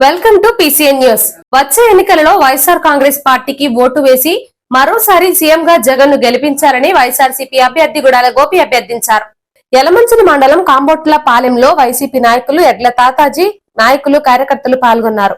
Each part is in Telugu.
Welcome to PCN news. వచ్చే ఎన్నికలలో వైఎస్ఆర్ కాంగ్రెస్ పార్టీకి ఓటు వేసి మరోసారి సీఎం గా జగన్ ను గెలిపించాలని వైఎస్ఆర్సీపీ అభ్యర్థి గుడాల గోపి అభ్యర్థించారు. యలమంచిలి మండలం కాంబోట్ల పాలెంలో వైసీపీ నాయకులు ఎడ్ల తాతాజీ నాయకులు కార్యకర్తలు పాల్గొన్నారు.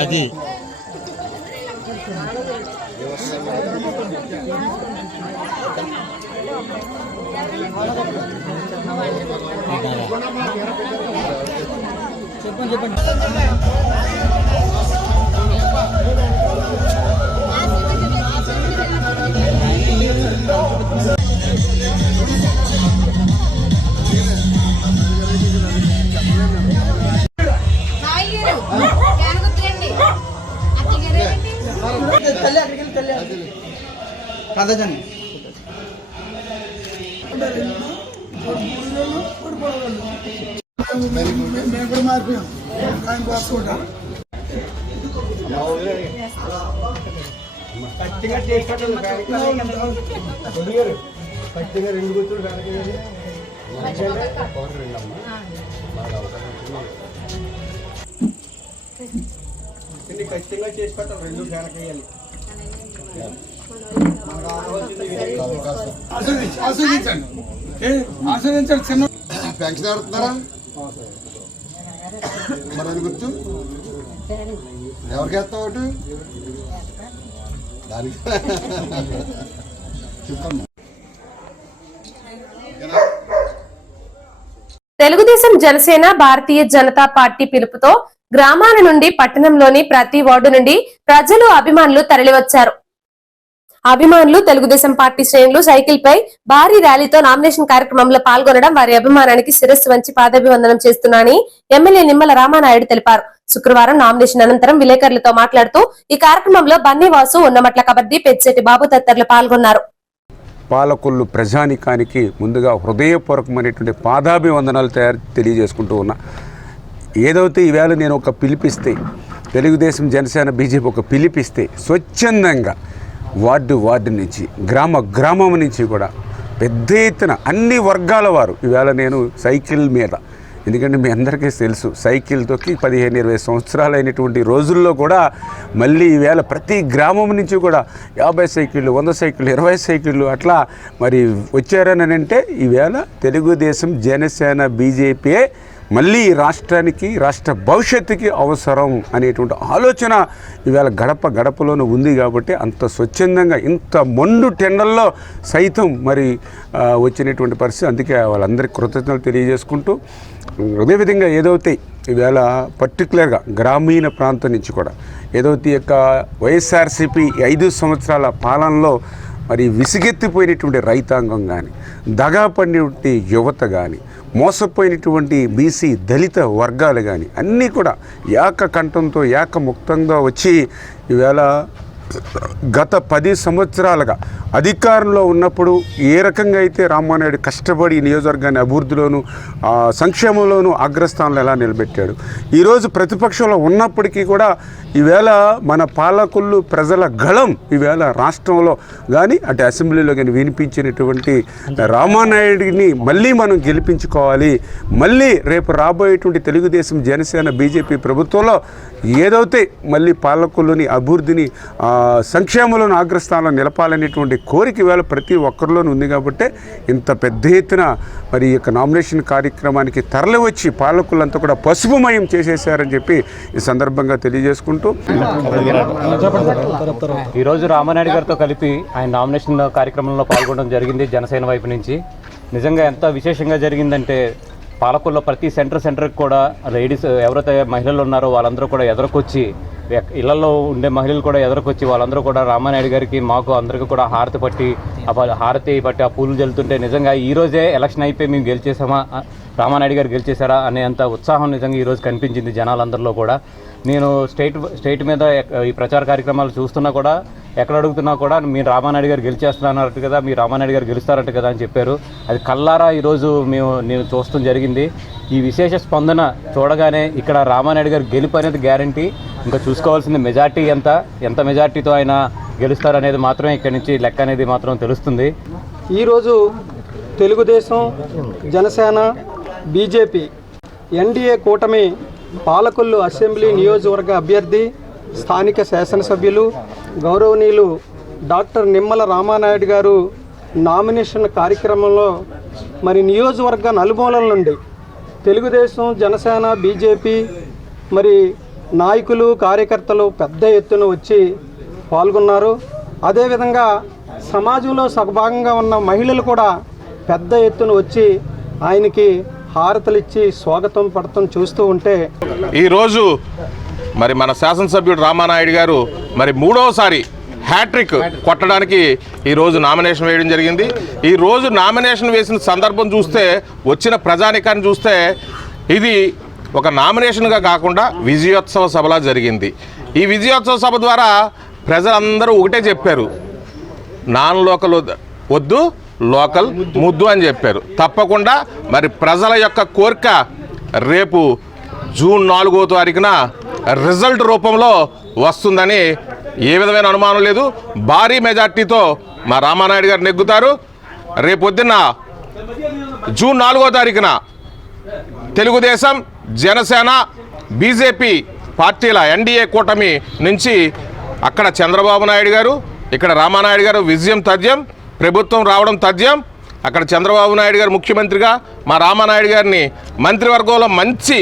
అది చెప్పండి ఖచ్చితంగా చేసి పెట్టాలి. రెండు ఫ్యాన్కేయాలి. ఆస్వాదించండి. చిన్న పెన్షన్ ఆడుతున్నారా మరి గుర్తు ఎవరికి వేస్తావు ఒకటి దానికి తెలుగుదేశం జనసేన భారతీయ జనతా పార్టీ పిలుపుతో గ్రామాల నుండి పట్టణంలోని ప్రతి వార్డు నుండి ప్రజలు అభిమానులు తరలివచ్చారు. అభిమానులు తెలుగుదేశం పార్టీ శ్రేణులు సైకిల్ పై భారీ ర్యాలీతో నామినేషన్ కార్యక్రమంలో పాల్గొనడం వారి అభిమానానికి శిరస్సు వంచి పాదాభివందనం చేస్తున్నానని ఎమ్మెల్యే నిమ్మల రామానాయుడు తెలిపారు. శుక్రవారం నామినేషన్ అనంతరం విలేకరులతో మాట్లాడుతూ ఈ కార్యక్రమంలో బన్నీవాసు, ఉన్నమట్ల కబడ్డీ, పెద్దిశెట్టి బాబు తదితరులు పాల్గొన్నారు. పాలకొల్లు ప్రజానికానికి ముందుగా హృదయపూర్వకమైనటువంటి పాదాభివందనాలు తెలియజేసుకుంటూ ఉన్నా. ఏదైతే ఈవేళ నేను ఒక పిలిపిస్తే తెలుగుదేశం జనసేన బీజేపీ ఒక పిలిపిస్తే స్వచ్ఛందంగా వార్డు నుంచి గ్రామం నుంచి కూడా పెద్ద ఎత్తున అన్ని వర్గాల వారు ఈవేళ నేను సైకిల్ మీద, ఎందుకంటే మీ అందరికీ తెలుసు సైకిల్తోకి 15-20 సంవత్సరాలు అయినటువంటి రోజుల్లో కూడా మళ్ళీ ఈవేళ ప్రతి గ్రామం నుంచి కూడా 50 సైకిళ్ళు, 100 సైకిళ్ళు, 20 సైకిళ్ళు అట్లా మరి వచ్చారని అంటే ఈవేళ తెలుగుదేశం జనసేన బీజేపీ మళ్ళీ రాష్ట్రానికి, రాష్ట్ర భవిష్యత్తుకి అవసరం అనేటువంటి ఆలోచన ఈవేళ గడపలోనూ ఉంది. కాబట్టి అంత స్వచ్ఛందంగా ఇంత మొండు టెండల్లో సైతం మరి వచ్చినటువంటి పరిస్థితి. అందుకే వాళ్ళందరికీ కృతజ్ఞతలు తెలియజేసుకుంటూ అదేవిధంగా ఏదైతే ఈవేళ పర్టికులర్గా గ్రామీణ ప్రాంతం నుంచి కూడా ఏదైతే యొక్క వైఎస్ఆర్సీపీ 5 సంవత్సరాల పాలనలో మరి విసిగెత్తిపోయినటువంటి రైతాంగం కానీ, దగాపడినటువంటి యువత కానీ, మోసపోయినటువంటి బీసీ దళిత వర్గాలు కానీ అన్నీ కూడా ఏకకంఠంతో ఏకముక్తంగా వచ్చి ఈవేళ గత 10 సంవత్సరాలుగా అధికారంలో ఉన్నప్పుడు ఏ రకంగా అయితే రామానాయుడు కష్టపడి ఈ నియోజకవర్గాన్ని అభివృద్ధిలోను సంక్షేమంలోనూ అగ్రస్థానంలో ఎలా నిలబెట్టాడు, ఈరోజు ప్రతిపక్షంలో ఉన్నప్పటికీ కూడా ఈవేళ మన పాలకులు ప్రజల గళం ఈవేళ రాష్ట్రంలో కానీ అటు అసెంబ్లీలో కానీ వినిపించినటువంటి రామానాయుడిని మళ్ళీ మనం గెలిపించుకోవాలి. మళ్ళీ రేపు రాబోయేటువంటి తెలుగుదేశం జనసేన బీజేపీ ప్రభుత్వంలో ఏదైతే మళ్ళీ పాలకుల్లోని అభివృద్ధిని సంక్షేమంలోని అగ్రస్థానంలో నిలపాలనేటువంటి కోరిక ఇవాళ ప్రతి ఒక్కరిలోనూ ఉంది కాబట్టి ఇంత పెద్ద ఎత్తున మరి ఈ యొక్క నామినేషన్ కార్యక్రమానికి తరలివచ్చి పాలకులంతా కూడా పసుపుమయం చేసేసారని చెప్పి ఈ సందర్భంగా తెలియజేసుకుంటూ ఈరోజు రామానాయుడు గారితో కలిపి ఆయన నామినేషన్ కార్యక్రమంలో పాల్గొనడం జరిగింది జనసేన వైపు నుంచి. నిజంగా ఎంత విశేషంగా జరిగిందంటే పాలకుల్లో ప్రతి సెంటర్కి కూడా లేడీస్ ఎవరైతే మహిళలు ఉన్నారో వాళ్ళందరూ కూడా ఎదురుకొచ్చి, ఇళ్లలో ఉండే మహిళలు కూడా ఎదురుకొచ్చి వాళ్ళందరూ కూడా రామానాయుడు గారికి మాకు అందరికీ కూడా హారతి పట్టి ఆ పూలు జల్లుతుంటే నిజంగా ఈరోజే ఎలక్షన్ అయిపోయి మేము గెలిచేసామా, రామానాయుడు గారు గెలిచేశారా అనేంత ఉత్సాహం నిజంగా ఈరోజు కనిపించింది జనాలందరిలో కూడా. నేను స్టేట్ మీద ఈ ప్రచార కార్యక్రమాలు చూస్తున్నా కూడా ఎక్కడ అడుగుతున్నా కూడా మీరు రామానాయుడు గారు గెలిచేస్తున్నట్టు కదా, మీరు రామానాయుడు గారు గెలుస్తారంట కదా అని చెప్పారు. అది కల్లారా ఈరోజు నేను చూస్తాం జరిగింది. ఈ విశేష స్పందన చూడగానే ఇక్కడ రామానాయుడు గారు గెలుపు అనేది గ్యారంటీ. ఇంకా చూసుకోవాల్సింది మెజార్టీ ఎంత మెజార్టీతో ఆయన గెలుస్తారనేది మాత్రమే ఇక్కడి నుంచి లెక్క అనేది మాత్రం తెలుస్తుంది. ఈరోజు తెలుగుదేశం, జనసేన, బీజేపీ ఎన్డీఏ కూటమి పాలకొల్లు అసెంబ్లీ నియోజకవర్గ అభ్యర్థి స్థానిక శాసనసభ్యులు గౌరవనీయులు డాక్టర్ నిమ్మల రామానాయుడు గారు నామినేషన్ కార్యక్రమంలో మరి నియోజకవర్గ నలుమూలల నుండి తెలుగుదేశం, జనసేన, బీజేపీ మరి నాయకులు, కార్యకర్తలు పెద్ద ఎత్తున వచ్చి పాల్గొన్నారు. అదేవిధంగా సమాజంలో సగభాగంగా ఉన్న మహిళలు కూడా పెద్ద ఎత్తున వచ్చి ఆయనకి హారతలు ఇచ్చి స్వాగతం పడటం చూస్తూ ఉంటే ఈరోజు మరి మన శాసనసభ్యుడు రామానాయుడు గారు మరి మూడవసారి హ్యాట్రిక్ కొట్టడానికి ఈరోజు నామినేషన్ వేయడం జరిగింది. ఈరోజు నామినేషన్ వేసిన సందర్భం చూస్తే, వచ్చిన ప్రజానికాన్ని చూస్తే ఇది ఒక నామినేషన్గా కాకుండా విజయోత్సవ సభలా జరిగింది. ఈ విజయోత్సవ సభ ద్వారా ప్రజలందరూ ఒకటే చెప్పారు, నాన్ లోకల్ వద్దు, లోకల్ ముద్దు అని చెప్పారు. తప్పకుండా మరి ప్రజల యొక్క కోరిక రేపు జూన్ 4వ తారీఖున రిజల్ట్ రూపంలో వస్తుందని ఏ విధమైన అనుమానం లేదు. భారీ మెజార్టీతో మా రామానాయుడు గారు నెగ్గుతారు. రేపొద్దున జూన్ 4వ తారీఖున తెలుగుదేశం, జనసేన, బీజేపీ పార్టీల ఎన్డీఏ కూటమి నుంచి అక్కడ చంద్రబాబు నాయుడు గారు, ఇక్కడ రామానాయుడు గారు విజయం తథ్యం, ప్రభుత్వం రావడం తథ్యం. అక్కడ చంద్రబాబు నాయుడు గారు ముఖ్యమంత్రిగా, మా రామానాయుడు గారిని మంత్రివర్గంలో మంచి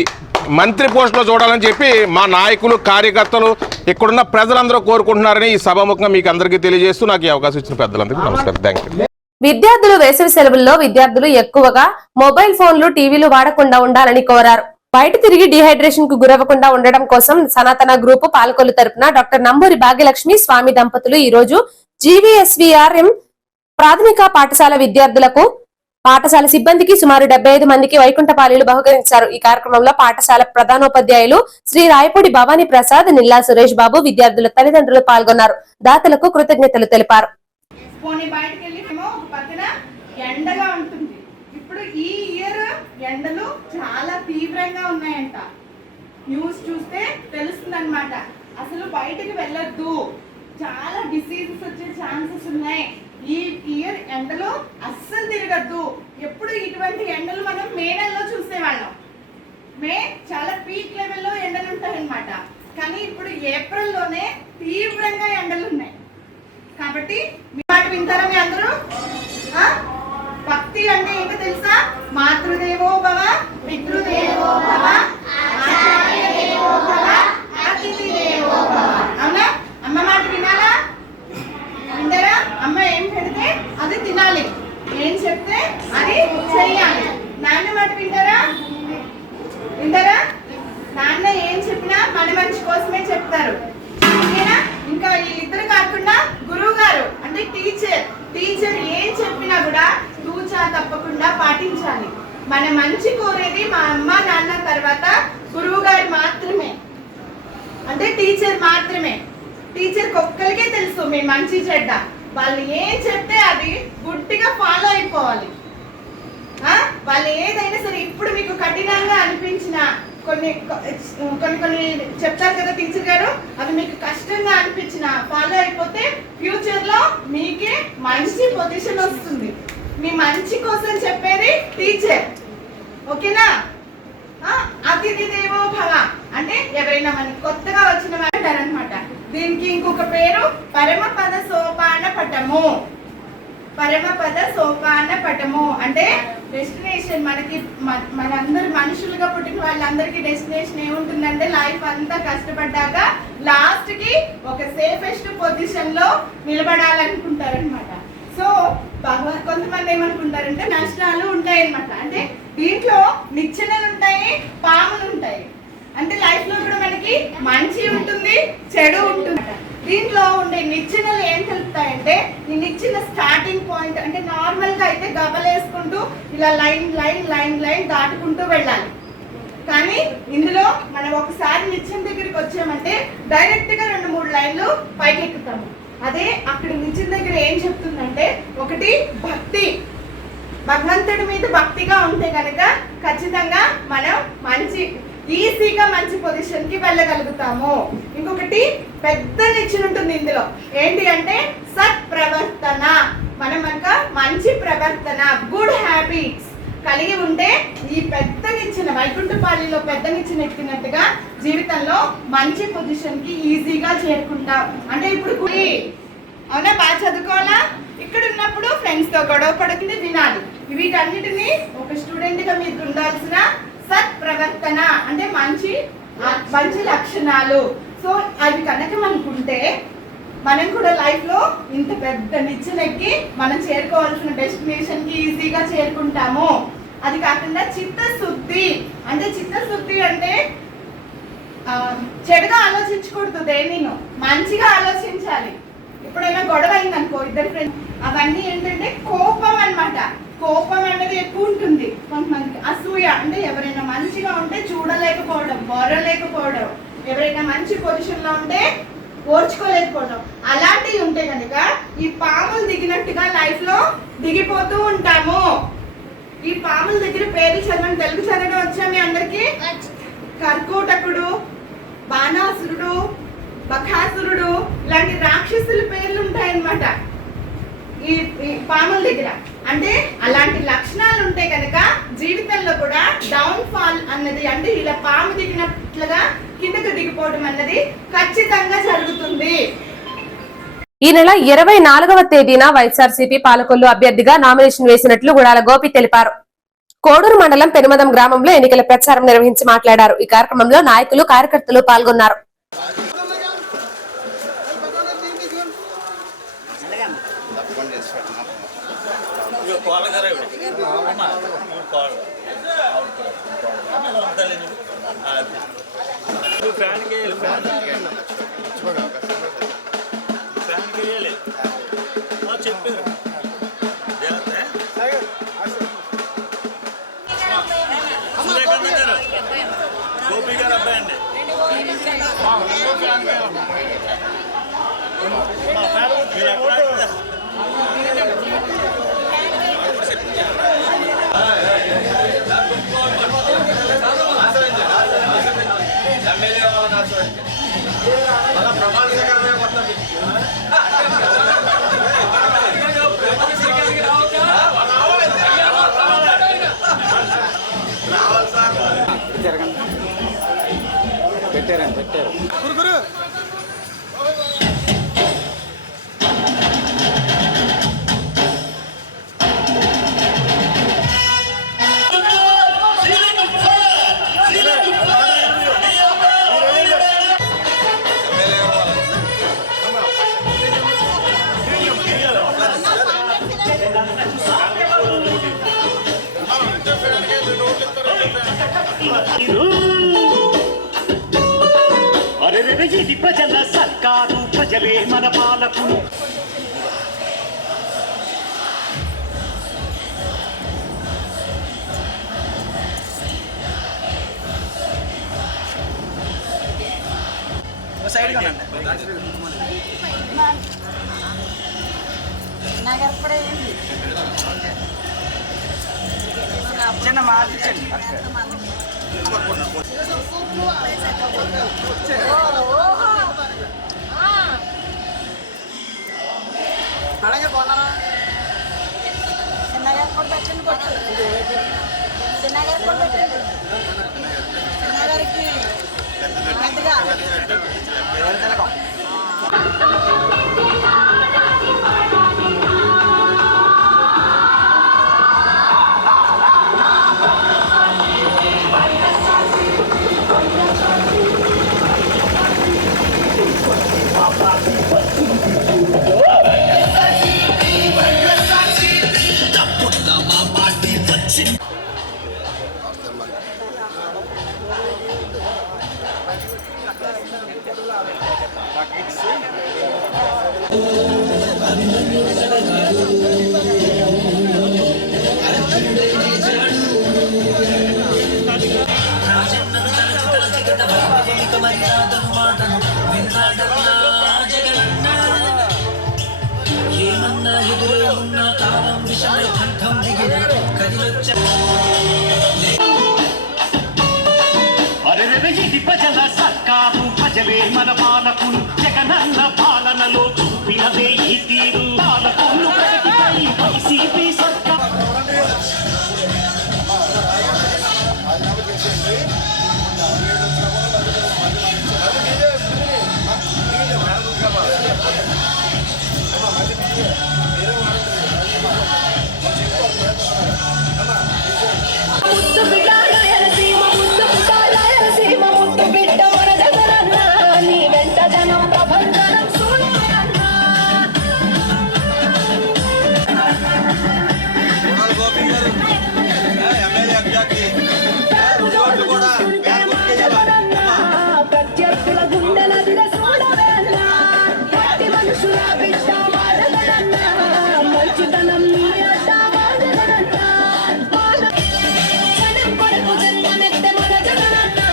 మంత్రి పోస్టులో చూడాలని చెప్పి మా నాయకులు, కార్యకర్తలు, ఇక్కడున్న ప్రజలందరూ కోరుకుంటున్నారని ఈ సభాముఖంగా మీకు అందరికీ తెలియజేస్తూ నాకు ఈ అవకాశం ఇచ్చిన పెద్దలందరికీ నమస్కారం. Thank you. విద్యార్థులు వేసవి సెలవుల్లో విద్యార్థులు ఎక్కువగా మొబైల్ ఫోన్లు, టీవీలు వాడకుండా ఉండాలని కోరారు. బయట తిరిగి డీహైడ్రేషన్ కు గురవ్వకుండా ఉండడం కోసం సనాతన గ్రూపు పాలకొల్లు తరపున డాక్టర్ నంబూరి భాగ్యలక్ష్మి స్వామి దంపతులు ఈ రోజు జీవీఎస్వీఆర్ఎం ప్రాథమిక పాఠశాల విద్యార్థులకు, పాఠశాల సిబ్బందికి సుమారు 75 మందికి వైకుంఠపాలీలు బహుకరించారు. ఈ కార్యక్రమంలో పాఠశాల ప్రధానోపాధ్యాయులు శ్రీ రాయపూడి భవానీ ప్రసాద్, నిల్లా సురేష్ బాబు, విద్యార్థుల తల్లిదండ్రులు పాల్గొన్నారు. దాతలకు కృతజ్ఞతలు తెలిపారు. ఎండగా ఉంటుంది. ఇప్పుడు ఈ ఇయర్ ఎండలు చాలా తీవ్రంగా ఉన్నాయంట. న్యూస్ చూస్తే తెలుస్తుంది అనమాట. అసలు బయటకు వెళ్ళొద్దు, చాలా డిసీజెస్ వచ్చే ఛాన్సెస్ ఉన్నాయి. ఈ ఇయర్ ఎండలో అస్సలు తిరగద్దు. ఎప్పుడు ఇటువంటి ఎండలు మనం మే నెలలో చూసేవాళ్ళం. మే చాలా పీక్ లెవెల్లో ఎండలు ఉంటాయి అన్నమాట. కానీ ఇప్పుడు ఏప్రిల్లోనే తీవ్రంగా ఎండలు ఉన్నాయి. కాబట్టి మీ మాట వింటారా మీ అందరూ? భక్తి అంటే ఏంటో తెలుసా? మాతృదేవో భవ, పితృదేవో భవ, ఆచార్య దేవో భవ, అతిథి దేవో భవ. అవునా? అమ్మ మాట వినాలా? వింటారా? అమ్మ ఏం పెడితే అది తినాలి, ఏం చెప్తే అది చెయ్యాలి. నాన్న మాట వింటారా? వింటారా? నాన్న ఏం చెప్పినా మన మంచి కోసమే చెప్తారు. ఓకేనా? ఇంకా వీళ్ళిద్దరు కాకుండా గురువు గారు అంటే టీచర్ ఏం చెప్పినా కూడా తూచా తప్పకుండా పాటించాలి. మన మంచి కోరేది మా అమ్మ నాన్న తర్వాత గురువు గారు మాత్రమే, అంటే టీచర్ మాత్రమే. టీచర్కి ఒక్కరికే తెలుసు మీ మంచి చెడ్డ. వాళ్ళు ఏం చెప్తే అది గుడ్డిగా ఫాలో అయిపోవాలి. వాళ్ళు ఏదైనా సరే ఇప్పుడు మీకు కఠినంగా అనిపించిన కొన్ని చెప్తారు కదా టీచర్ గారు, అవి మీకు కష్టంగా అనిపించిన ఫాలో అయిపోతే ఫ్యూచర్ లో మీకే మంచి పొజిషన్ వస్తుంది. మీ మంచి కోసం చెప్పేది టీచర్. ఓకేనా? అతిథి దేవో భవ అంటే ఎవరైనా మనకి కొత్తగా వచ్చిన వారు అంటారనమాట. దీనికి ఇంకో ఇంకొక పేరు పరమపద సోపాన పటము. పరమపద సోపాన పటము అంటే డెస్టినేషన్. మనకి మనందరు మనుషులుగా పుట్టిన వాళ్ళందరికీ డెస్టినేషన్ ఏముంటుందంటే లైఫ్ అంతా కష్టపడ్డాక లాస్ట్ కి ఒక సేఫెస్ట్ పొజిషన్ లో నిలబడాలనుకుంటారనమాట. సో కొంతమంది ఏమనుకుంటారంటే నష్టాలు ఉంటాయి అనమాట. అంటే దీంట్లో నిచ్చెనలు ఉంటాయి, పాములు ఉంటాయి. అంటే లైఫ్ లో కూడా మనకి మంచి ఉంటుంది, చెడు ఉంటుంది. దీంట్లో ఉండే నిచ్చెనలు ఏం తెలుపుతాయంటే ఈ నిచ్చెన స్టార్టింగ్ పాయింట్ అంటే నార్మల్ గా అయితే గవ్వలేసుకుంటూ ఇలా లైన్ లైన్ లైన్ లైన్ దాటుకుంటూ వెళ్ళాలి. కానీ ఇందులో మనం ఒకసారి నిచ్చెన దగ్గరికి వచ్చామంటే డైరెక్ట్ గా 2-3 లైన్లు పైకి ఎక్కుతాము. అదే అక్కడ నిచ్చెన దగ్గర ఏం చెప్తుందంటే ఒకటి భక్తి, భగవంతుడి మీద భక్తిగా ఉంటే కనుక ఖచ్చితంగా మనం ఈజీగా మంచి పొజిషన్ కి వెళ్ళగలుగుతాము. ఇంకొకటి పెద్ద నిచ్చెన ఉంటుంది ఇందులో. ఏంటి అంటే సత్ప్రవర్తన. మనం మంచి ప్రవర్తన, గుడ్ హ్యాబిట్స్ కలిగి ఉంటే ఈ పెద్ద నిచ్చెన వైకుంఠపాళిలో పెద్ద నిచ్చెన ఎక్కినట్టుగా జీవితంలో మంచి పొజిషన్ కి ఈజీగా చేరుకుంటాం. అంటే ఇప్పుడు అవునా, బాగా చదువుకోవాలా. ఇక్కడ ఉన్నప్పుడు ఫ్రెండ్స్ తో గొడవ పడుతుంది వినాలి. వీటన్నిటిని ఒక స్టూడెంట్ గా మీకు ఉండాల్సిన సత్ప్రవర్తన అంటే మంచి లక్షణాలు. సో అవి కనుక మనకుంటే మనం కూడా లైఫ్ లో ఇంత పెద్ద నిచ్చెనెక్కి మనం చేరుకోవాల్సిన డెస్టినేషన్ కి ఈజీగా చేరుకుంటాము. అది కాకుండా చిత్తశుద్ధి అంటే చెడుగా ఆలోచించకూడదు, దేనిను మంచిగా ఆలోచించాలి. ఎప్పుడైనా గొడవ అయిందనుకో ఇద్దరు ఫ్రెండ్స్, అవన్నీ ఏంటంటే కోపం అన్నమాట. కోపం అనేది ఎక్కువ ఉంటుంది కొంతమందికి. అసూయ అంటే ఎవరైనా మంచిగా ఉంటే చూడలేకపోవడం, ఓరలేకపోవడం, ఎవరైనా మంచి పొజిషన్ లో ఉంటే ఓర్చుకోలేకపోవడం, అలాంటివి ఉంటే కనుక ఈ పాములు దిగినట్టుగా లైఫ్ లో దిగిపోతూ ఉంటాము. ఈ పాముల దగ్గర పేర్లు చదవండి. తెలుగు చదవడం వచ్చా మీ అందరికి? కర్కోటకుడు, బాణాసురుడు, బకాసురుడు ఇలాంటి రాక్షసుల పేర్లు ఉంటాయన్నమాట ఈ పాముల దగ్గర. అంటే అలాంటి లక్షణాలు ఉంటే కనుక జీవితంలో కూడా డౌన్ ఫాల్ అన్నది అంటే ఇలా పాము దిగినట్లుగా కిందకు దిగిపోవడం అన్నది ఖచ్చితంగా జరుగుతుంది. ఈ నెల 24వ తేదీన వైఎస్ఆర్సీపీ పాలకొల్లు అభ్యర్థిగా నామినేషన్ వేసినట్లు గుడాల గోపి తెలిపారు. కోడూరు మండలం పెనుమదం గ్రామంలో ఎన్నికల ప్రచారం నిర్వహించి మాట్లాడారు. ఈ కార్యక్రమంలో నాయకులు, కార్యకర్తలు పాల్గొన్నారు. పెట్టారు ఇది ప్రజల సర్కారు, ప్రజలే మన పాలకులు. చిన్న మార్చండి. చిన్నగారికి ఇది ప్రజల సర్కారు ప్రజలే మన పాలకులు జగనన్న పాలనలో చూపినదే ఈ తీరు పాలకులు ప్రగతిపై వైసీపీ సర్కారు ప్రత్యర్థుల గుండెల చూడవేలా ప్రతి మనుషుల బిడ్డ మాడగలన్నా మంచితనం నీ అడ్డ మాడగలన్నా జనం కొరకు జన్మనెత్తే మన జగనన్నా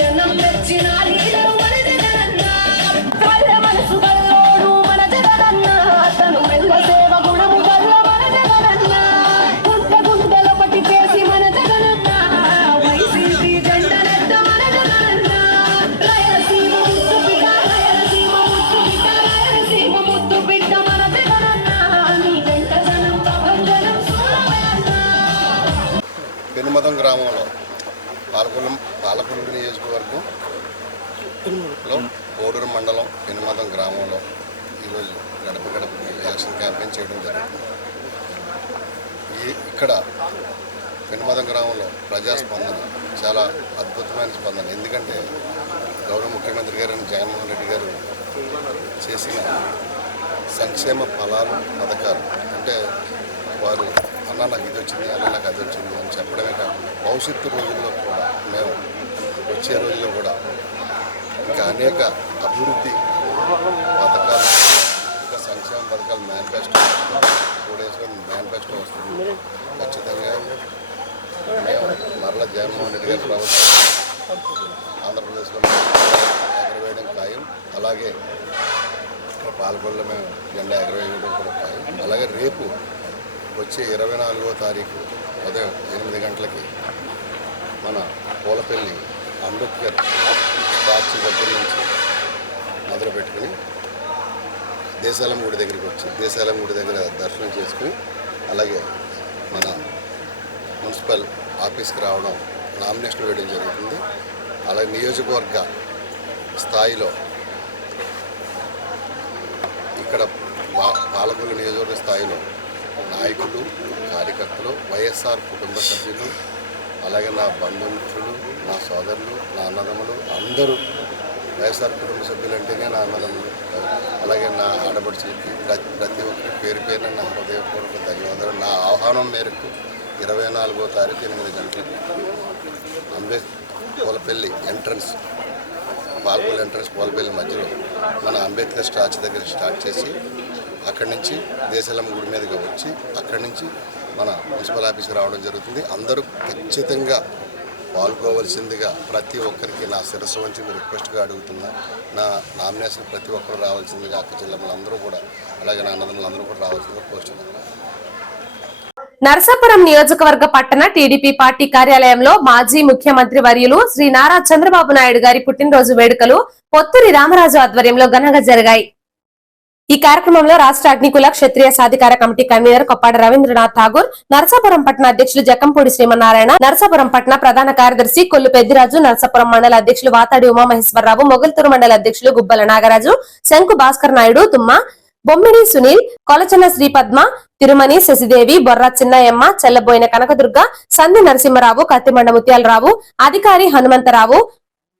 జనం మెచ్చిన లీడరు మన జగనన్నా పల్లె మనసు గల్లోడు మన జగనన్నా తను మెల్ల సేవ గుణము గల్ల మన జగనన్నా గుండె గుండెల పట్టి చేసి మన జగనన్నా వైసీపీ జెండనెత్త మన జగనన్నా రాయలసీమ ముద్దు బిడ్డ రాయలసీమ ముద్దు బిడ్డ మన జగనన్నా నీ వెంట జనం ప్రభంజనం చూడవేన్నా. పెనుమదం గ్రామంలో పాలకొల్లు నియోజకవర్గంలో కోడూరు మండలం పెనుమదం గ్రామంలో ఈరోజు గడప గడపకి యాక్షన్ క్యాంపెయిన్ చేయడం జరుగుతుంది. ఇక్కడ పెనుమదం గ్రామంలో ప్రజాస్పందన చాలా అద్భుతమైన స్పందన. ఎందుకంటే గౌరవ ముఖ్యమంత్రి గారు జగన్మోహన్ రెడ్డి గారు చేసిన సంక్షేమ ఫలాలు పథకాలు అంటే వారు అన్న నాకు ఇది వచ్చింది అన్న నాకు అది వచ్చింది అని చెప్పడమే కాకుండా భవిష్యత్తు రోజుల్లో కూడా మేము వచ్చే రోజుల్లో కూడా ఇంకా అనేక అభివృద్ధి పథకాలు ఇంకా సంక్షేమ పథకాలు మేనిఫెస్టో 2 డేస్లో మేనిఫెస్టో వస్తుంది. ఖచ్చితంగా మేము మరలా జగన్మోహన్ రెడ్డి గారి ప్రభుత్వం ఆంధ్రప్రదేశ్లో ఎగరవేయడం ఖాయం. అలాగే పాలకొల్లులో మేము జెండా ఎగరవేయడం కూడా ఖాయం. అలాగే రేపు వచ్చే 24వ తారీఖు ఉదయం 8 గంటలకి మన పూలపల్లి అంబేద్కర్ స్టాచ్యూ దగ్గర నుంచి మొదలు పెట్టుకుని దేశాలం గుడి దగ్గరికి వచ్చి దేశాలం గుడి దగ్గర దర్శనం చేసుకుని అలాగే మన మున్సిపల్ ఆఫీస్కి రావడం నామినేషన్ వేయడం జరుగుతుంది. అలాగే నియోజకవర్గ స్థాయిలో ఇక్కడ పాలకొల్లు నియోజకవర్గ స్థాయిలో నాయకులు కార్యకర్తలు వైఎస్ఆర్ కుటుంబ సభ్యులు అలాగే నా బంధుమిత్రులు నా సోదరులు నా అన్నదమ్ములు అందరూ వైఎస్ఆర్ కుటుంబ సభ్యులు అంటేనే నా అన్నదమ్ములు అలాగే నా ఆడపడుచులకి ప్రతి ఒక్కరి పేరు పేరున నా హృదయపూర్వక ధన్యవాదాలు. నా ఆహ్వానం మేరకు 24వ తారీఖు 8 గంటలకి పూలపల్లి ఎంట్రన్స్ పాలకొల్లు ఎంట్రన్స్ పూలపల్లి మధ్యలో మన అంబేద్కర్ స్టాచ్యూ దగ్గర స్టార్ట్ చేసి అక్కడి నుంచి దేశాలం గుడి మీదకి వచ్చి అక్కడి నుంచి మన మున్సిపల్ ఆఫీస్కి రావడం జరుగుతుంది. అందరూ ఖచ్చితంగా పాల్గొవలసిందిగా ప్రతి ఒక్కరికి నా శిరస్సు వంచి రిక్వెస్ట్గా అడుగుతున్నా. నా నామినేషన్ ప్రతి ఒక్కరు రావాల్సిందిగా అక్క చెల్లెమ్మలందరూ కూడా అలాగే నా అన్నదమ్ములందరూ కూడా రావాల్సిందిగా కోరుతున్నాను. నరసాపురం నియోజకవర్గ పట్టణ టీడీపీ పార్టీ కార్యాలయంలో మాజీ ముఖ్యమంత్రి వర్యులు శ్రీ నారా చంద్రబాబు నాయుడు గారి పుట్టినరోజు వేడుకలు పొత్తూరి రామరాజు ఆధ్వర్యంలో ఘనంగా జరిగాయి. ఈ కార్యక్రమంలో రాష్ట్ర అగ్నికుల క్షత్రియ సాధికార కమిటీ కన్వీనర్ కొప్పాడ రవీంద్రనాథ్ ఠాగూర్, నరసాపురం పట్టణ అధ్యక్షులు జక్కంపూడి శ్రీమన్నారాయణ, నరసాపురం పట్టణ ప్రధాన కార్యదర్శి కొల్లు పెద్దిరాజు, నరసాపురం మండల అధ్యక్షులు వాతాడి ఉమామహేశ్వరరావు, మొగల్తూరు మండల అధ్యక్షులు గుబ్బల నాగరాజు, శంకు భాస్కర్ నాయుడు, తుమ్మ బొమ్మిడి సునీల్, కొలచన శ్రీపద్మ, తిరుమణి శశిదేవి, బొర్రా చిన్నయమ్మ, చెల్లబోయిన కనకదుర్గ, సంధి నరసింహరావు, కత్తిమండ ముత్యాలరావు, అధికారి హనుమంతరావు,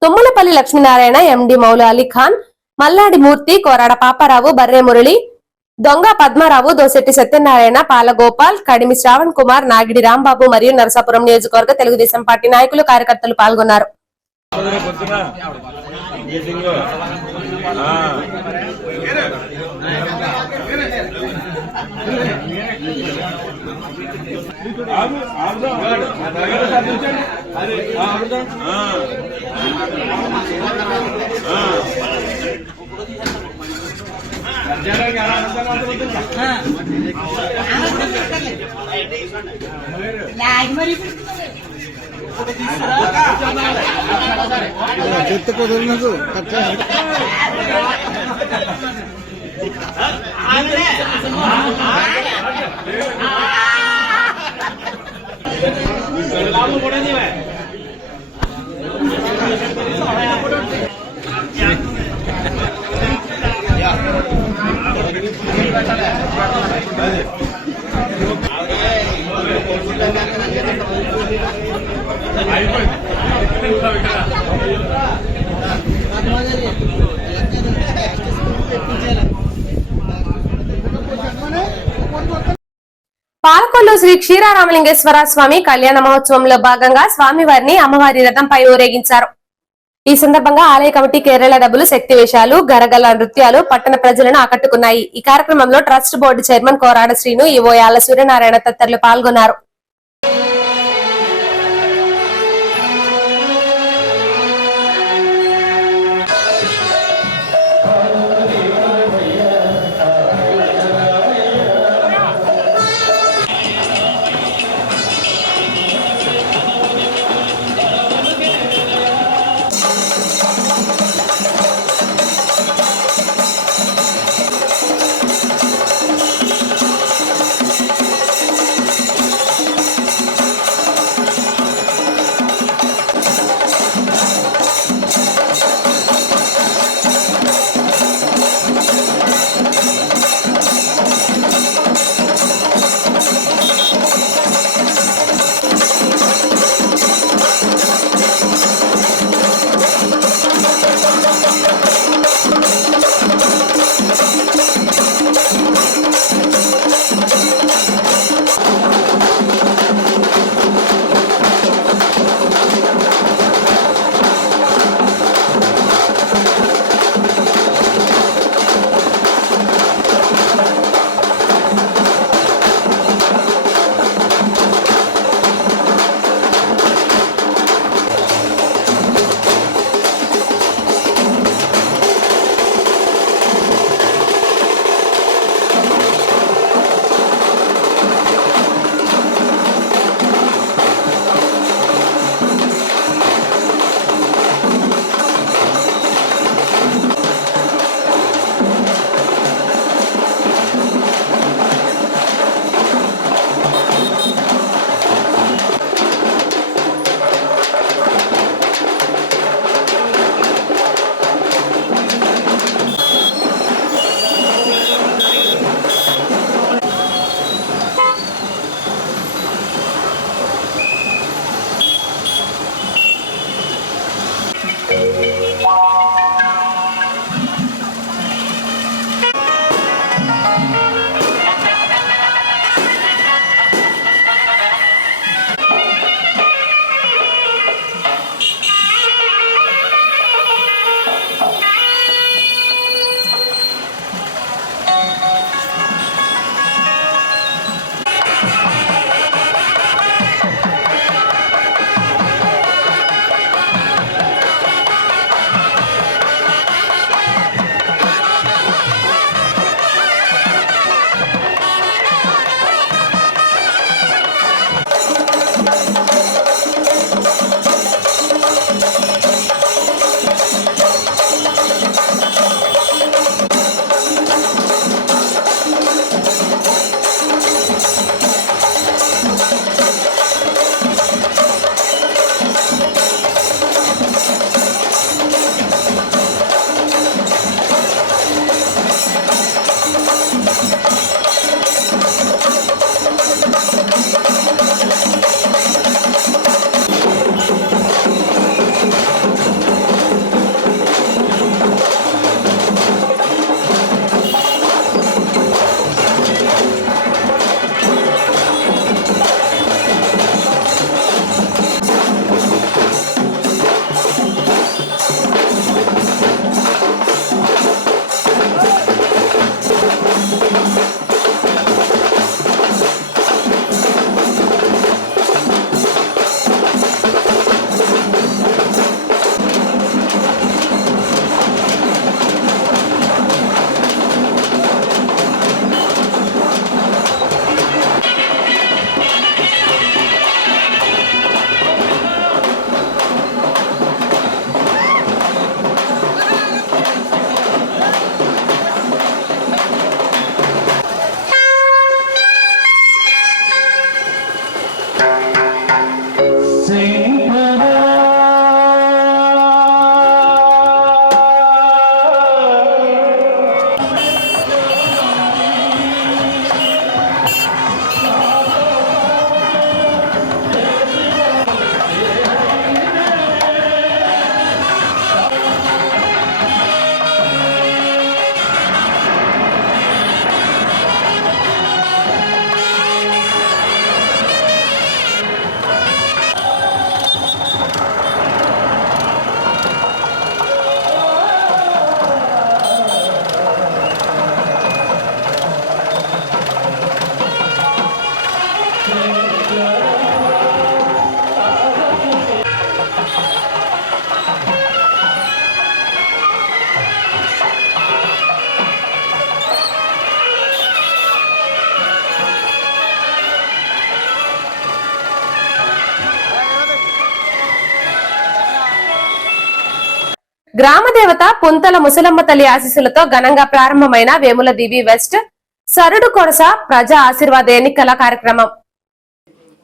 తుమ్మలపల్లి లక్ష్మీనారాయణ, ఎండి మౌలు అలీఖాన్, మల్లాడి మూర్తి, కోరాడ పాపారావు, బర్రే మురళి, దొంగ పద్మారావు, దోశెట్టి సత్యనారాయణ, పాలగోపాల్, కడిమి శ్రావణ్ కుమార్, నాగిడి రాంబాబు మరియు నరసాపురం నియోజకవర్గ తెలుగుదేశం పార్టీ నాయకులు కార్యకర్తలు పాల్గొన్నారు. పాలకొల్లు శ్రీ క్షీరారామలింగేశ్వర స్వామి కళ్యాణ మహోత్సవంలో భాగంగా స్వామివారిని అమ్మవారి రథంపై ఊరేగించారు. ఈ సందర్భంగా ఆలయ కమిటీ కేరళ డబ్బులు, శక్తి వేషాలు, గరగల నృత్యాలు పట్టణ ప్రజలను ఆకట్టుకున్నాయి. ఈ కార్యక్రమంలో trust board chairman Korada Srinu, EO Yalla Suryanarayana తదితరులు పాల్గొన్నారు. గ్రామ దేవత పుంతల ముసలమ్మ తల్లి ఆశీస్సులతో ఘనంగా ప్రారంభమైన వేముల దివి వెస్ట్ సరుడు కొరస ప్రజా ఆశీర్వాద ఎన్నికల కార్యక్రమం.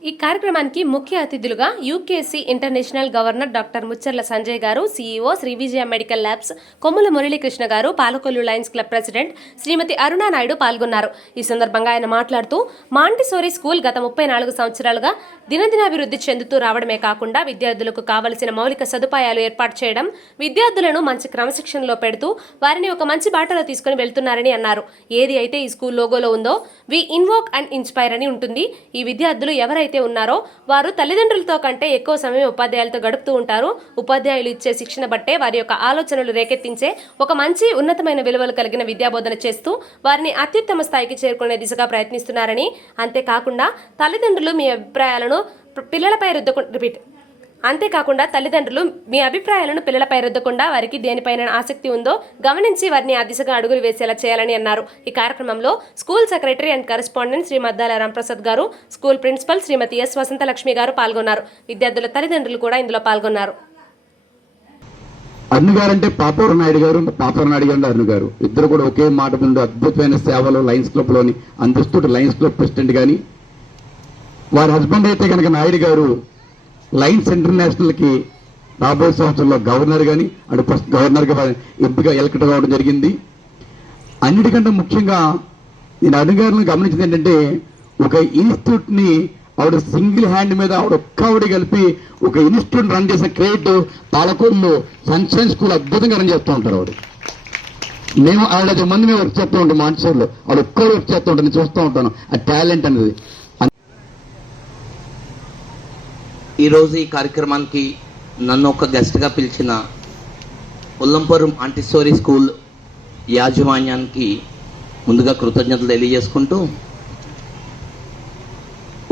ఈ కార్యక్రమానికి ముఖ్య అతిథులుగా UKC international governor doctor Mucharla Sanjay గారు, CEO Shri Vijaya medical labs Kommula Muralikrishna గారు, Palakollu lions club president Shrimati Aruna Naidu పాల్గొన్నారు. ఈ సందర్భంగా ఆయన మాట్లాడుతూ మాంటిసోరీ స్కూల్ గత 34 సంవత్సరాలుగా దినదినాభివృద్ధి చెందుతూ రావడమే కాకుండా విద్యార్థులకు కావలసిన మౌలిక సదుపాయాలు ఏర్పాటు చేయడం, విద్యార్థులను మంచి క్రమశిక్షణలో పెడుతూ వారిని ఒక మంచి బాటలో తీసుకుని వెళ్తున్నారని అన్నారు. ఏది అయితే ఈ స్కూల్ లోగోలో ఉందో వి ఇన్వోక్ అండ్ ఇన్స్పైర్ అని ఉంటుంది. ఈ విద్యార్థులు ఎవరైతే ఉన్నారో వారు తల్లిదండ్రులతో కంటే ఎక్కువ సమయం ఉపాధ్యాయులతో గడుపుతూ ఉంటారు. ఉపాధ్యాయులు ఇచ్చే శిక్షణ బట్టే వారి యొక్క ఆలోచనలు రేకెత్తించే ఒక మంచి ఉన్నతమైన విలువలు కలిగిన విద్యాబోధన చేస్తూ వారిని అత్యుత్తమ స్థాయికి చేరుకునే దిశగా ప్రయత్నిస్తున్నారని, అంతేకాకుండా తల్లిదండ్రులు మీ అభిప్రాయాలను పిల్లలపై రుద్దకుండా వారికి దేనిపైన ఆసక్తి ఉందో గమనించి వారిని ఆ దిశగా అడుగులు వేసేలా చేయాలని అన్నారు. ఈ కార్యక్రమంలో school secretary and correspondent Shri Maddala Ramprasad గారు, school principal Shrimati S Vasanthalakshmi గారు పాల్గొన్నారు. విద్యార్థుల తల్లిదండ్రులు కూడా ఇందులో పాల్గొన్నారు. అరుణ్ గారు అంటే పాపవరం నాయుడు గారు, అరుణ్ గారు ఇద్దరు కూడా ఒకే మాట ముందు అద్భుతమైన సేవలు లయన్స్ క్లబ్ లోని అందిస్తూ లయన్స్ క్లబ్ ప్రెసిడెంట్ గాని, వారి హస్బెండ్ అయితే కనుక నాయుడు గారు లయన్స్ ఇంటర్నేషనల్ కి రాబోయే సంవత్సరంలో గవర్నర్ గాని అటు ఫస్ట్ గవర్నర్ గా ఎలక్ట్ కావడం జరిగింది. అన్నిటికంటే ముఖ్యంగా నేను అరుణ్ గారిని గమనించింది ఏంటంటే, ఒక ఇన్స్టిట్యూట్ ని ఆవిడ సింగిల్ హ్యాండ్ మీద ఆవిడ కలిపి ఒక ఇన్స్టిట్యూట్ రన్ చేసిన క్రెడిట్ పాలకొల్లు సన్షైన్ స్కూల్ అద్భుతంగా రన్ చేస్తూ ఉంటారు. ఆవిడ మేము ఆవిడ మంది మేము వర్క్ చేస్తూ ఉంటాం మాంటిసోర్లో, ఆవిడ ఒక్కరు వర్క్ చేస్తూ ఉంటాను, నేను చూస్తూ ఉంటాను ఆ టాలెంట్ అనేది. ఈరోజు ఈ కార్యక్రమానికి నన్ను ఒక గెస్ట్గా పిలిచిన ఉల్లంపూర్ మాంటిసోరీ స్కూల్ యాజమాన్యానికి ముందుగా కృతజ్ఞతలు తెలియజేసుకుంటూ,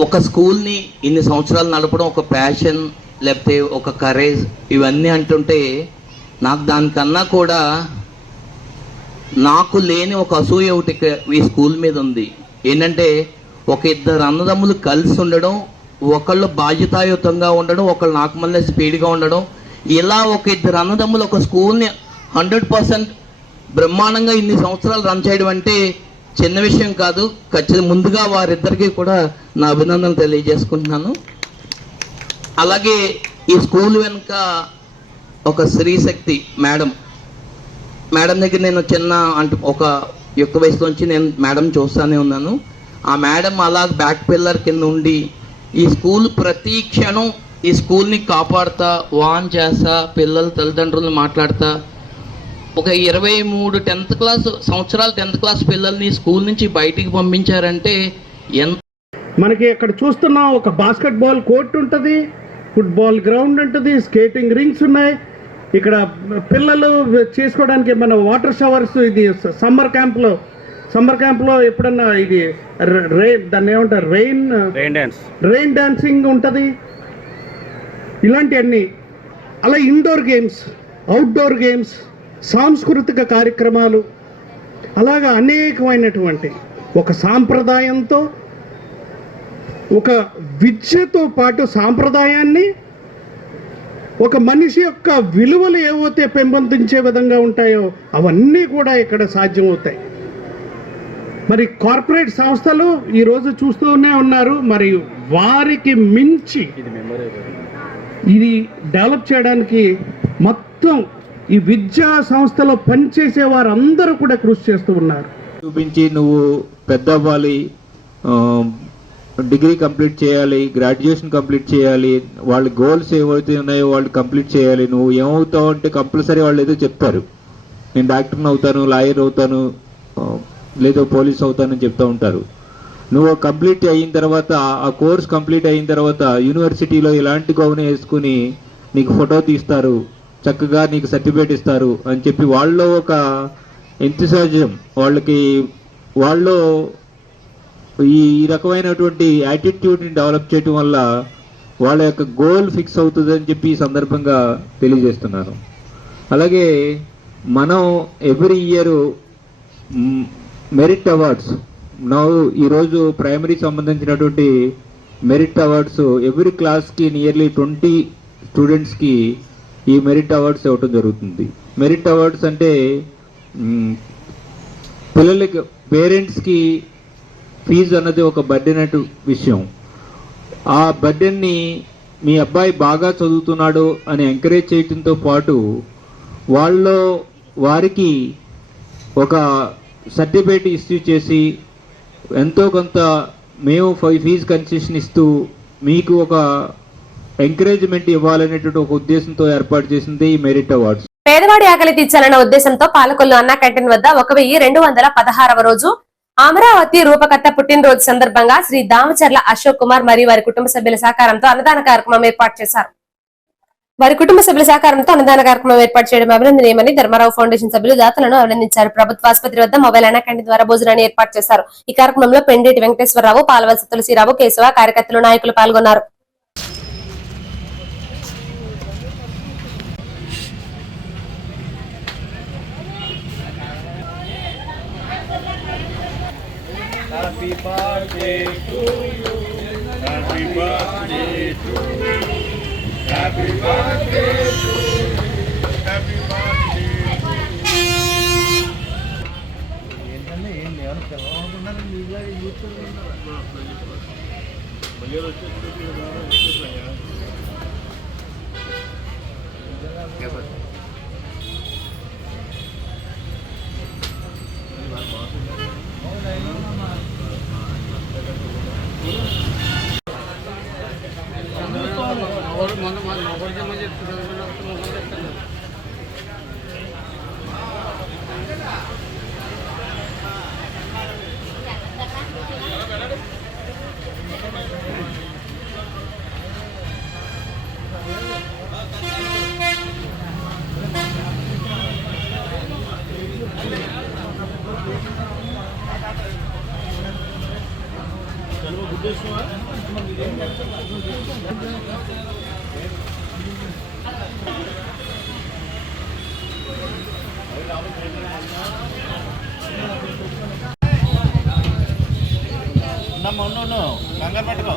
ఒక స్కూల్ని ఇన్ని సంవత్సరాలు నడపడం ఒక ప్యాషన్ లేకపోతే ఒక కరేజ్ ఇవన్నీ అంటుంటే, నాకు దానికన్నా కూడా నాకు లేని ఒక అసూయ ఒకటి ఈ స్కూల్ మీద ఉంది. ఏంటంటే ఒక ఇద్దరు అన్నదమ్ములు కలిసి ఉండడం, ఒకళ్ళు బాధ్యతాయుతంగా ఉండడం, ఒకళ్ళు నాకు మళ్ళీ స్పీడ్గా ఉండడం, ఇలా ఒక ఇద్దరు అన్నదమ్ములు ఒక స్కూల్ని 100% బ్రహ్మాండంగా ఇన్ని సంవత్సరాలు రన్ చేయడం అంటే చిన్న విషయం కాదు. ఖచ్చితంగా ముందుగా వారిద్దరికీ కూడా నా అభినందనలు తెలియజేసుకుంటున్నాను. అలాగే ఈ స్కూల్ వెనుక ఒక శ్రీశక్తి మేడం దగ్గర నేను ఒక యుక్త వయసులోంచి నేను మేడం చూస్తూనే ఉన్నాను. ఆ మేడం అలా బ్యాక్ పిల్లర్ కింద ఉండి ఈ స్కూల్ ప్రతి క్షణం ఈ స్కూల్ని కాపాడుతా, వాన్ చేస్తా, పిల్లల తల్లిదండ్రులను మాట్లాడతా, ఒక 23 10th క్లాస్ సంవత్సరాలు 10th క్లాస్ పిల్లల్ని స్కూల్ నుంచి బయటికి పంపించారంటే ఎంత. మనకి ఇక్కడ చూస్తున్నాం, ఒక బాస్కెట్బాల్ కోర్ట్ ఉంటుంది, ఫుట్బాల్ గ్రౌండ్ ఉంటుంది, స్కేటింగ్ రింగ్స్ ఉన్నాయి. ఇక్కడ పిల్లలు చేసుకోవడానికి మన వాటర్ షవర్స్, ఇది సమ్మర్ క్యాంప్లో ఎప్పుడన్నా ఇది దాన్ని ఏమంటారు రెయిన్ డాన్సింగ్ ఉంటుంది. ఇలాంటివన్నీ అలా ఇండోర్ గేమ్స్, అవుట్డోర్ గేమ్స్, సాంస్కృతిక కార్యక్రమాలు, అలాగా అనేకమైనటువంటి ఒక సాంప్రదాయంతో, ఒక విద్యతో పాటు సాంప్రదాయాన్ని, ఒక మనిషి యొక్క విలువలు ఏవైతే పెంపొందించే విధంగా ఉంటాయో అవన్నీ కూడా ఇక్కడ సాధ్యమవుతాయి. మరి కార్పొరేట్ సంస్థలు ఈరోజు చూస్తూనే ఉన్నారు. మరి వారికి మించి ఇది డెవలప్ చేయడానికి మొత్తం ఈ విద్యా సంస్థలో పనిచేసే వారందరూ కూడా కృషి చేస్తూ ఉన్నారు. చూపించి నువ్వు పెద్ద అవ్వాలి, డిగ్రీ కంప్లీట్ చేయాలి, గ్రాడ్యుయేషన్ కంప్లీట్ చేయాలి, వాళ్ళ గోల్స్ ఏవైతే ఉన్నాయో వాళ్ళు కంప్లీట్ చేయాలి. నువ్వు ఏమవుతావు అంటే కంపల్సరీ వాళ్ళు ఏదో చెప్తారు, నేను డాక్టర్ని అవుతాను, లాయర్ అవుతాను, లేదో పోలీస్ అవుతానని చెప్తూ ఉంటారు. నువ్వు కంప్లీట్ అయిన తర్వాత, ఆ కోర్స్ కంప్లీట్ అయిన తర్వాత యూనివర్సిటీలో ఇలాంటి గౌన్ వేసుకుని నీకు ఫోటో తీస్తారు, చక్కగా నీకు సర్టిఫికేట్ ఇస్తారు అని చెప్పి వాళ్ళలో ఒక ఎంతూసియాజం, వాళ్ళు ఈ రకమైనటువంటి యాటిట్యూడ్ని డెవలప్ చేయడం వల్ల వాళ్ళ యొక్క గోల్ ఫిక్స్ అవుతుంది అని చెప్పి ఈ సందర్భంగా తెలియజేస్తున్నాను. అలాగే మనం ఎవ్రీ ఇయర్ మెరిట్ అవార్డ్స్, ఈరోజు ప్రైమరీ సంబంధించినటువంటి మెరిట్ అవార్డ్స్ ఎవ్రీ క్లాస్కి నియర్లీ 20 స్టూడెంట్స్కి ఈ మెరిట్ అవార్డ్స్ ఇవ్వటం జరుగుతుంది. మెరిట్ అవార్డ్స్ అంటే పిల్లలకి పేరెంట్స్కి ఫీజు అన్నది ఒక బర్డెన్ అటు విషయం. ఆ బర్డెన్ని మీ అబ్బాయి బాగా చదువుతున్నాడు అని ఎంకరేజ్ చేయడంతో పాటు వారికి ఒక సర్టిఫికేట్ ఇష్యూ చేసి ఎంతో కొంత మేము ఫీజు కన్సెషన్ ఇస్తూ మీకు ఒక ఎంకరేజ్మెంట్ ఇవ్వాలనేటువంటి ఒక ఉద్దేశంతో ఏర్పాటు చేసింది ఈ మెరిట్ అవార్డ్స్. పేదవాడి ఆకలి తీర్చాలన్న ఉద్దేశంతో పాలకొల్లు అన్నా క్యాంటీన్ వద్ద 1216వ రోజు అమరావతి రూపకర్త పుట్టినరోజు సందర్భంగా శ్రీ దామచర్ల అశోక్ కుమార్ మరియు వారి కుటుంబ సభ్యుల సహకారంతో అన్నదాన కార్యక్రమం ఏర్పాటు చేశారు. వారి కుటుంబ సభ్యుల సహకారంతో అన్నదాన కార్యక్రమం ఏర్పాటు చేయడం అభినందనీయమని ధర్మారావు ఫౌండేషన్ సభ్యులు దాతలను అభినందించారు. ప్రభుత్వ ఆసుపత్రి వద్ద మొబైల్ అన్నా క్యాంటీన్ ద్వారా భోజనాన్ని ఏర్పాటు చేశారు. ఈ కార్యక్రమంలో పెండేటి వెంకటేశ్వరరావు, పాలవలస తులసిరావు, కేశవ, కార్యకర్తలు, నాయకులు పాల్గొన్నారు. Happy birthday to you. Happy birthday to you. Happy birthday to you. Happy birthday to you. ఏంటంటే ఏం లేదు తెలవకుండా మీలా యూట్యూబ్ మళ్ళీ కంగారు పట్టుకో.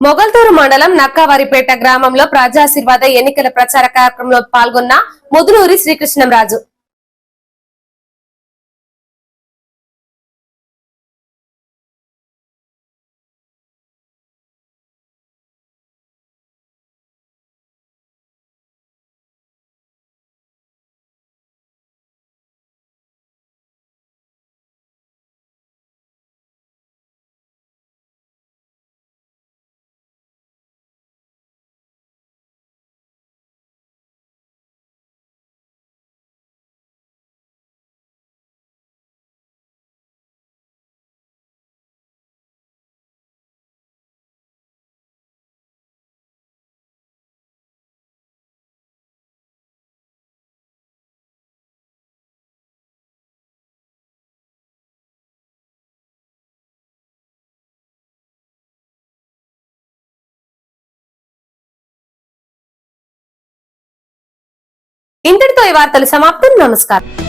మొగల్తూరు మండలం నక్కవారిపేట గ్రామంలో ప్రజాశీర్వాద ఎన్నికల ప్రచార కార్యక్రమంలో పాల్గొన్న ముదునూరి శ్రీకృష్ణంరాజు. ఇంతటితో ఈ వార్తలు సమాప్తం. నమస్కారం.